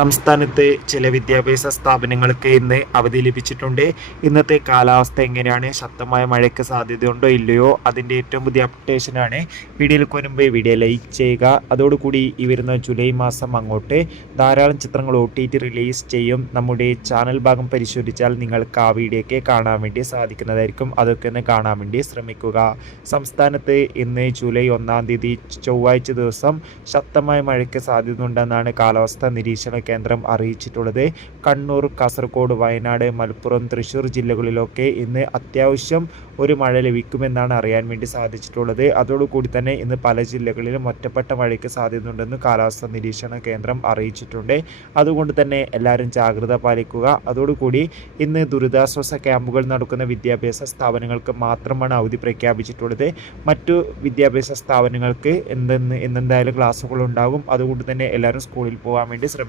സംസ്ഥാനത്ത് ചില വിദ്യാഭ്യാസ സ്ഥാപനങ്ങൾക്ക് ഇന്ന് അവധി ലഭിച്ചിട്ടുണ്ട്. ഇന്നത്തെ കാലാവസ്ഥ എങ്ങനെയാണ്, ശക്തമായ മഴയ്ക്ക് സാധ്യതയുണ്ടോ ഇല്ലയോ, അതിൻ്റെ ഏറ്റവും പുതിയ അപ്ഡേഷനാണ്. വീഡിയോയിലേക്ക് മുൻപ് വീഡിയോ ലൈക്ക് ചെയ്യുക. അതോടുകൂടി ഈ വരുന്ന ജൂലൈ മാസം അങ്ങോട്ട് ധാരാളം ചിത്രങ്ങൾ OTT റിലീസ് ചെയ്യും. നമ്മുടെ ചാനൽ ഭാഗം പരിശോധിച്ചാൽ നിങ്ങൾക്ക് ആ വീഡിയോയ്ക്ക് കാണാൻ വേണ്ടി സാധിക്കുന്നതായിരിക്കും. അതൊക്കെ ഒന്ന് കാണാൻ വേണ്ടി ശ്രമിക്കുക. സംസ്ഥാനത്ത് ഇന്ന് ജൂലൈ 1 തീയതി ചൊവ്വാഴ്ച ദിവസം ശക്തമായ മഴയ്ക്ക് സാധ്യതയുണ്ടെന്നാണ് കാലാവസ്ഥാ നിരീക്ഷണ കേന്ദ്രം അറിയിച്ചിട്ടുള്ളത്. കണ്ണൂർ, കാസർഗോഡ്, വയനാട്, മലപ്പുറം, തൃശ്ശൂർ ജില്ലകളിലൊക്കെ ഇന്ന് അത്യാവശ്യം ഒരു മഴ ലഭിക്കുമെന്നാണ് അറിയാൻ വേണ്ടി സാധിച്ചിട്ടുള്ളത്. അതോടുകൂടി തന്നെ ഇന്ന് പല ജില്ലകളിലും ഒറ്റപ്പെട്ട മഴയ്ക്ക് സാധ്യതയുണ്ടെന്ന് കാലാവസ്ഥാ നിരീക്ഷണ കേന്ദ്രം അറിയിച്ചിട്ടുണ്ട്. അതുകൊണ്ട് തന്നെ എല്ലാവരും ജാഗ്രത പാലിക്കുക. അതോടുകൂടി ഇന്ന് ദുരിതാശ്വാസ ക്യാമ്പുകൾ നടക്കുന്ന വിദ്യാഭ്യാസ സ്ഥാപനങ്ങൾക്ക് മാത്രമാണ് അവധി പ്രഖ്യാപിച്ചിട്ടുള്ളത്. മറ്റു വിദ്യാഭ്യാസ സ്ഥാപനങ്ങൾക്ക് എന്തായാലും ക്ലാസ്സുകൾ ഉണ്ടാകും. അതുകൊണ്ട് തന്നെ എല്ലാവരും സ്കൂളിൽ പോകാൻ വേണ്ടി ശ്രമിക്കും.